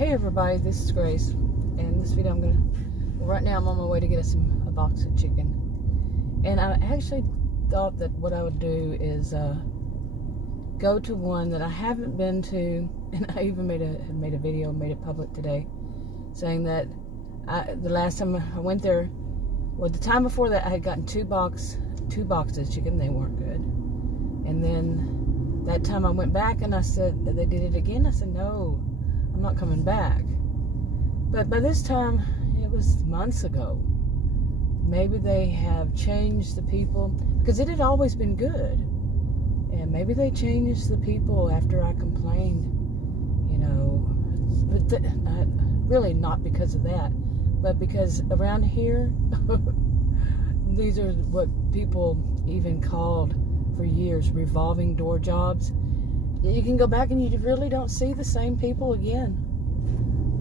Hey everybody, this is Grace, and this video right now I'm on my way to get us a box of chicken. And I actually thought that what I would do is go to one that I haven't been to, and I even made a video, made it public today, saying that the last time I went there, well, the time before that I had gotten two boxes of chicken. They weren't good. And then that time I went back and I said that they did it again. I said, no, I'm not coming back. But by this time, it was months ago. Maybe they have changed the people, because it had always been good. And maybe they changed the people after I complained, you know. But really not because of that, but because around here, these are what people even called for years revolving door jobs. You can go back and you really don't see the same people again.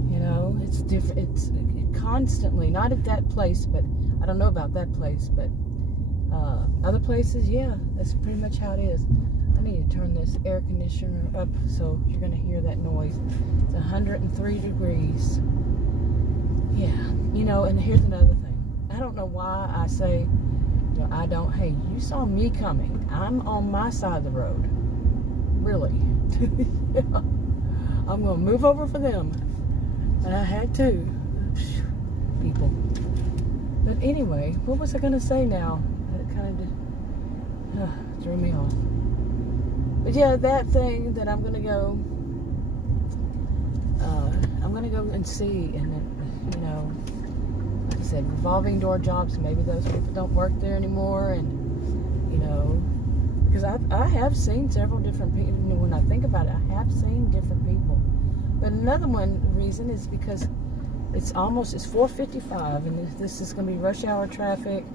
You know, it's different. It's constantly, not at that place, but I don't know about that place, but other places, yeah, that's pretty much how it is. I need to turn this air conditioner up so you're going to hear that noise. It's 103 degrees. Yeah, you know, and here's another thing. I don't know why I say, you know, hey, you saw me coming. I'm on my side of the road. Really. Yeah. I'm going to move over for them. And I had to. People. But anyway, what was I going to say now? It kind of threw me off. But yeah, that thing that I'm going to go, and see, and then, you know, like I said, revolving door jobs, maybe those people don't work there anymore, and, you know, because I have seen several different people. You know, when I think about it, I have seen different people. But another reason is because it's 4:55, and this is going to be rush hour traffic,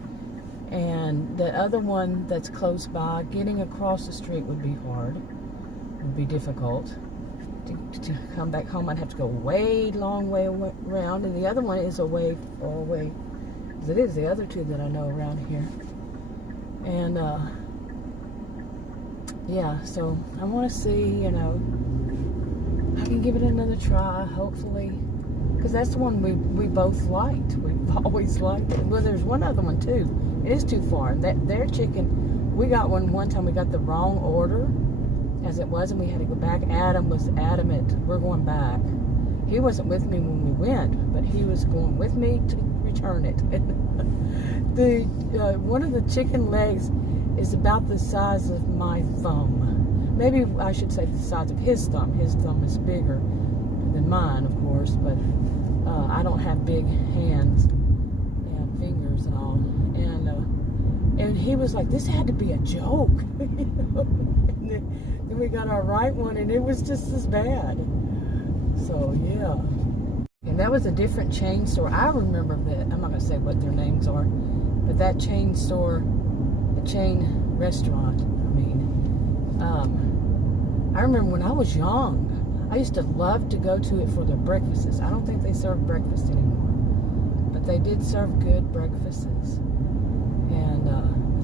and the other one that's close by, getting across the street would be hard, would be difficult. To come back home, I'd have to go long way around, and the other one is away, far away, because it is the other two that I know around here. And yeah, so I want to see, you know, I can give it another try, hopefully, because that's the one we both liked. We've always liked it. Well, there's one other one too. It is too far. Their chicken, we got one time we got the wrong order as it was, and we had to go back. Adam was adamant, we're going back. He wasn't with me when we went, but he was going with me to return it. One of the chicken legs is about the size of my thumb. Maybe I should say the size of his thumb. His thumb is bigger than mine, of course, but I don't have big hands and fingers and all. And he was like, this had to be a joke. You know? And then we got our right one, and it was just as bad. So, yeah. And that was a different chain store. I remember that. I'm not going to say what their names are, but that chain store, a chain restaurant, I remember when I was young, I used to love to go to it for their breakfasts. I don't think they serve breakfast anymore, but they did serve good breakfasts. And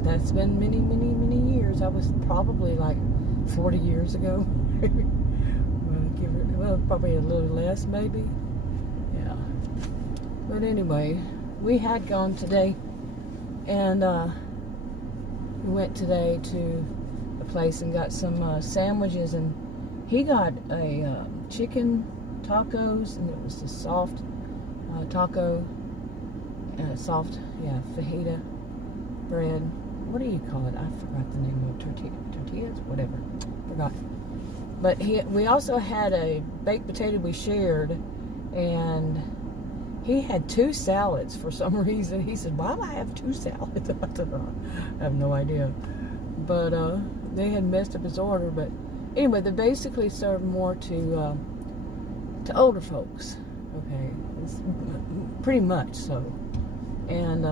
that's been many, many, many years. I was probably like 40 years ago. Well, probably a little less, maybe. Yeah. But anyway, we had gone today, and we went today to a place and got some sandwiches, and he got a chicken tacos, and it was the soft taco, soft, fajita bread. What do you call it? I forgot the name of it. Tortillas? Whatever. Forgot. But we also had a baked potato we shared, and he had two salads for some reason. He said, why do I have two salads? I have no idea. But they had messed up his order. But anyway, they basically serve more to older folks. Okay, it's pretty much so. And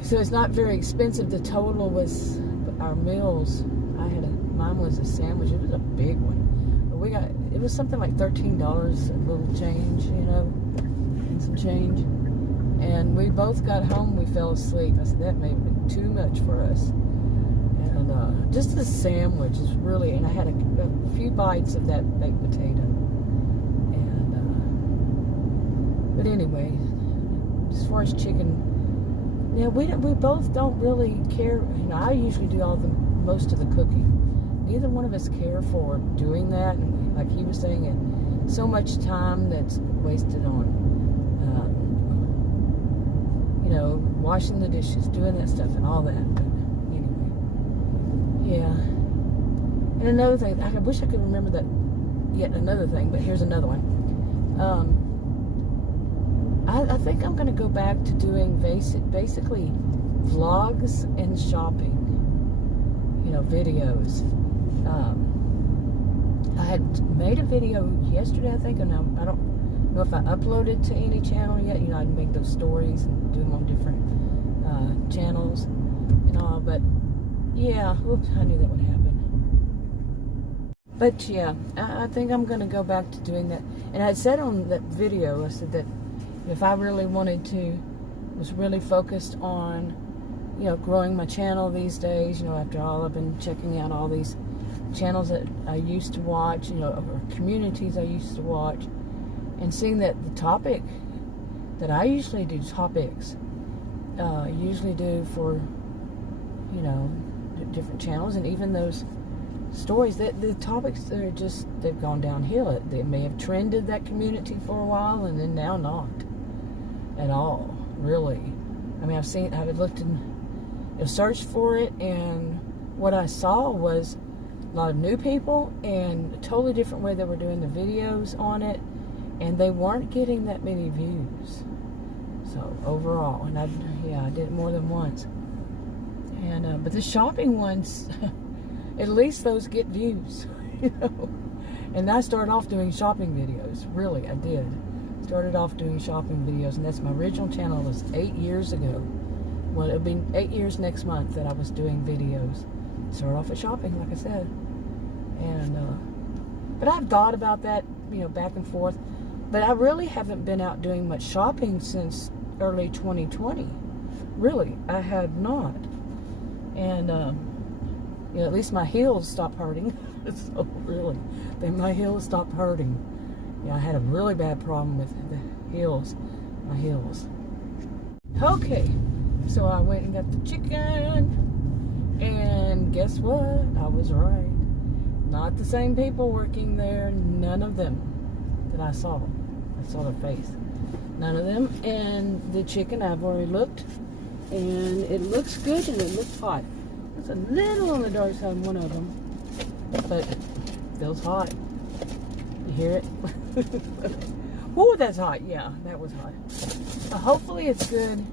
so it's not very expensive. The total was our meals. Mine was a sandwich. It was a big one. But it was something like $13, a little change, you know, and some change. And we both got home. We fell asleep. I said that may have been too much for us. And just the sandwich is really, and I had a few bites of that baked potato. But anyway, as far as chicken, yeah, we both don't really care. I usually do most of the cooking. Neither one of us care for doing that, and like he was saying, so much time that's wasted on, washing the dishes, doing that stuff, and all that. But anyway, yeah. And another thing, I wish I could remember that. Yet another thing, but here's another one. I think I'm going to go back to doing basically vlogs and shopping, videos. I had made a video yesterday, I think, and I don't know if I uploaded to any channel yet. I'd make those stories and do them on different channels and all, but yeah, oops, I knew that would happen. But yeah, I think I'm going to go back to doing that. And I said on that video, I said that if I really was really focused on, growing my channel these days, after all, I've been checking out all these channels that I used to watch, or communities I used to watch, and seeing that the topic that I usually do, usually do for, different channels, and even those stories, that the topics, they've gone downhill. They may have trended that community for a while, and then now not at all, really. I mean, I've looked and searched for it, and what I saw was a lot of new people and a totally different way they were doing the videos on it, and they weren't getting that many views. So overall, and I did it more than once. And but the shopping ones, at least those get views, And I started off doing shopping videos. Really, I did. Started off doing shopping videos, and that's my original channel. It was 8 years ago. Well, it'll be 8 years next month that I was doing videos. Started off with shopping, like I said. And but I've thought about that, back and forth. But I really haven't been out doing much shopping since early 2020. Really, I have not. And at least my heels stopped hurting. So really, my heels stopped hurting. Yeah, I had a really bad problem with the heels, my heels. Okay, so I went and got the chicken, and guess what? I was right. Not the same people working there. None of them that I saw. I saw their face. None of them. And the chicken, I've already looked, and it looks good and it looks hot. It's a little on the dark side, one of them, but it feels hot. You hear it? Oh, that's hot. Yeah, that was hot. Hopefully it's good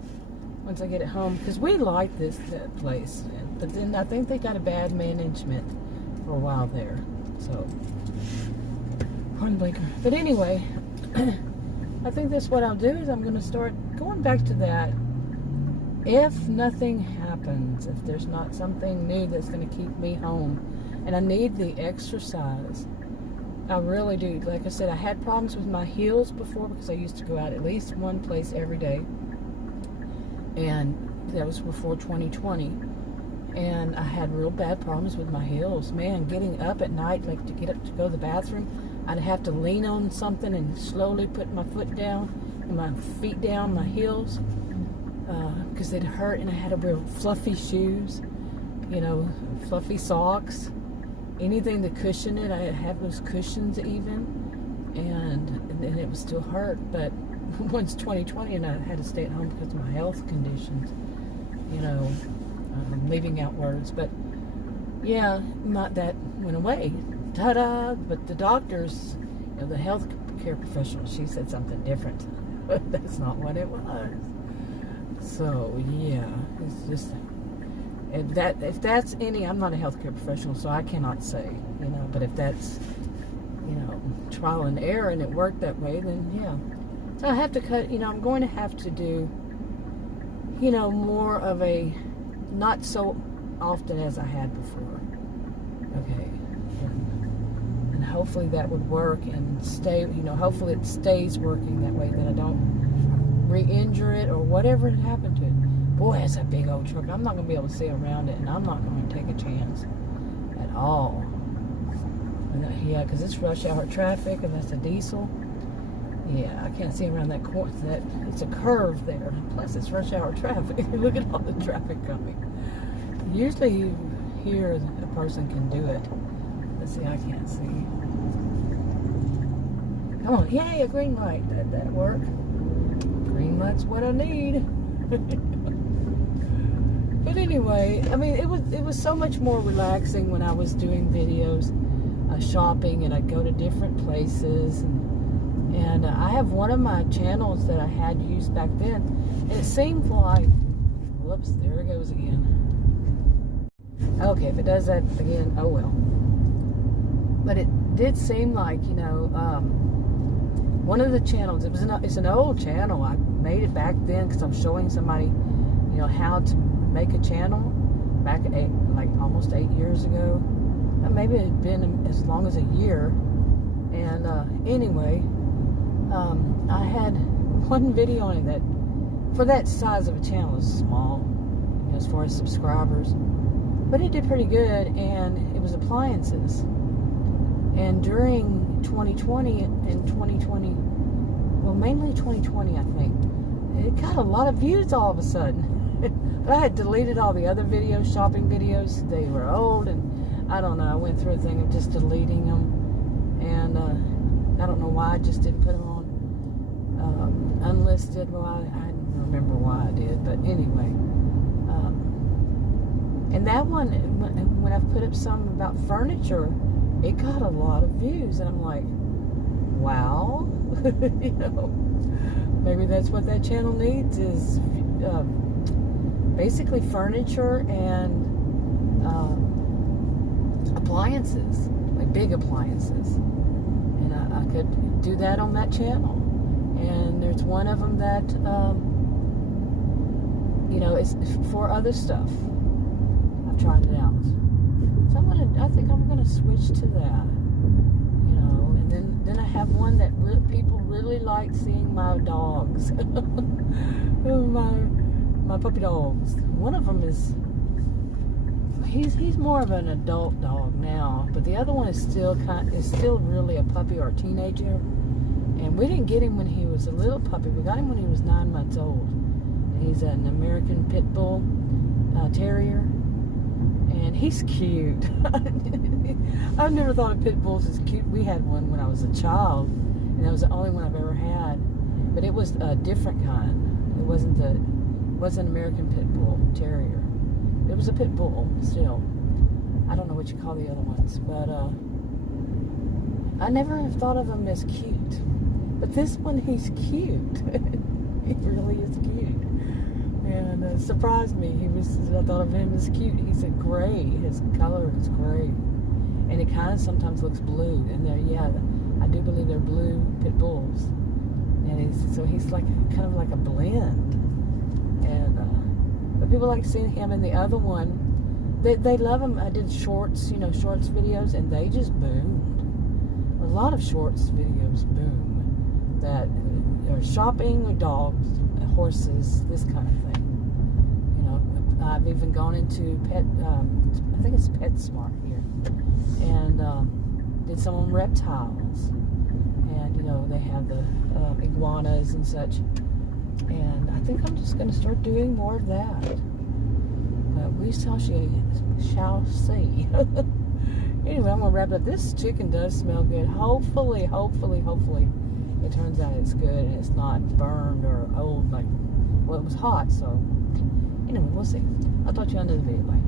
once I get it home, because we like that place. But then I think they got a bad management for a while there. So, pardon blinker. But anyway, I think that's what I'll do, is I'm going to start going back to that. If nothing happens, if there's not something new that's going to keep me home, and I need the exercise, I really do. Like I said, I had problems with my heels before, because I used to go out at least one place every day, and that was before 2020, and I had real bad problems with my heels. Man, getting up at night, like to get up to go to the bathroom, I'd have to lean on something and slowly put my foot down and my feet down, my heels, because they'd hurt, and I had to wear fluffy shoes, fluffy socks, anything to cushion it. I had those cushions even, and it was still hurt. But once 2020, and I had to stay at home because of my health conditions, I'm leaving out words, but yeah, not that went away. Ta-da! But the doctors, the health care professional, she said something different, but that's not what it was. So yeah, it's just, if that's any, I'm not a healthcare professional, so I cannot say, but if that's, trial and error and it worked that way, then yeah. So I have to cut, I'm going to have to do, more of a, not so often as I had before. Okay. And hopefully that would work and stay, hopefully it stays working that way, that I don't re-injure it or whatever had happened to it. Boy, it's a big old truck. I'm not going to be able to see around it, and I'm not going to take a chance at all. Yeah, because it's rush hour traffic, and that's a diesel. Yeah, I can't see around that corner. That it's a curve there. Plus, it's rush hour traffic. Look at all the traffic coming. Usually, here a person can do it. Let's see, I can't see. Come on, yay, a green light. That'll work. Green light's what I need. But anyway, I mean, it was so much more relaxing when I was doing videos, shopping, and I'd go to different places. And I have one of my channels that I had used back then, and it seemed like, whoops, there it goes again. Okay, if it does that again, oh well. But it did seem like, you know, one of the channels, it's an old channel. I made it back then because I'm showing somebody, you know, how to make a channel back like almost 8 years ago. Maybe it had been as long as a year. And anyway, I had one video on it that, for that size of a channel, is small, you know, as far as subscribers. But it did pretty good, and it was appliances. And during 2020 and 2020, well, mainly 2020, I think, it got a lot of views all of a sudden. But I had deleted all the other videos, shopping videos. They were old, and I don't know. I went through a thing of just deleting them, and I don't know why I just didn't put them on unlisted. Well, I don't remember why I did, but anyway. And that one, when I put up some about furniture, it got a lot of views, and I'm like, wow. You know, maybe that's what that channel needs, is basically furniture and appliances, like big appliances. And I could do that on that channel. And there's one of them that, you know, it's for other stuff. I've tried it out. So I think I'm gonna switch to that. You know, and then I have one that people really like seeing my dogs. my puppy dogs. One of them is, he's more of an adult dog now, but the other one is still really a puppy or a teenager. And we didn't get him when he was a little puppy. We got him when he was 9 months old. He's an American Pit Bull Terrier, and he's cute. I've never thought of pit bulls as cute. We had one when I was a child, and that was the only one I've ever had. But it was a different kind. It wasn't an American Pit Bull Terrier. It was a pit bull still. I don't know what you call the other ones, but I never have thought of him as cute. But this one, he's cute. He really is cute. And it surprised me. I thought of him as cute. He's a gray. His color is gray. And it kind of sometimes looks blue. And I do believe they're blue pit bulls. And he's like kind of like a blend. And but people like seeing him. And the other one, they love him. I did shorts videos, and they just boomed. A lot of shorts videos boom. That are shopping with dogs, horses, this kind of thing. You know, I've even gone into I think it's PetSmart here, and did some on reptiles. And you know, they have the iguanas and such. And I think I'm just going to start doing more of that. But we shall see. Anyway, I'm going to wrap it up. This chicken does smell good. Hopefully, it turns out it's good and it's not burned or old. Well, it was hot, so anyway, we'll see. I'll talk to you on the video. Bye.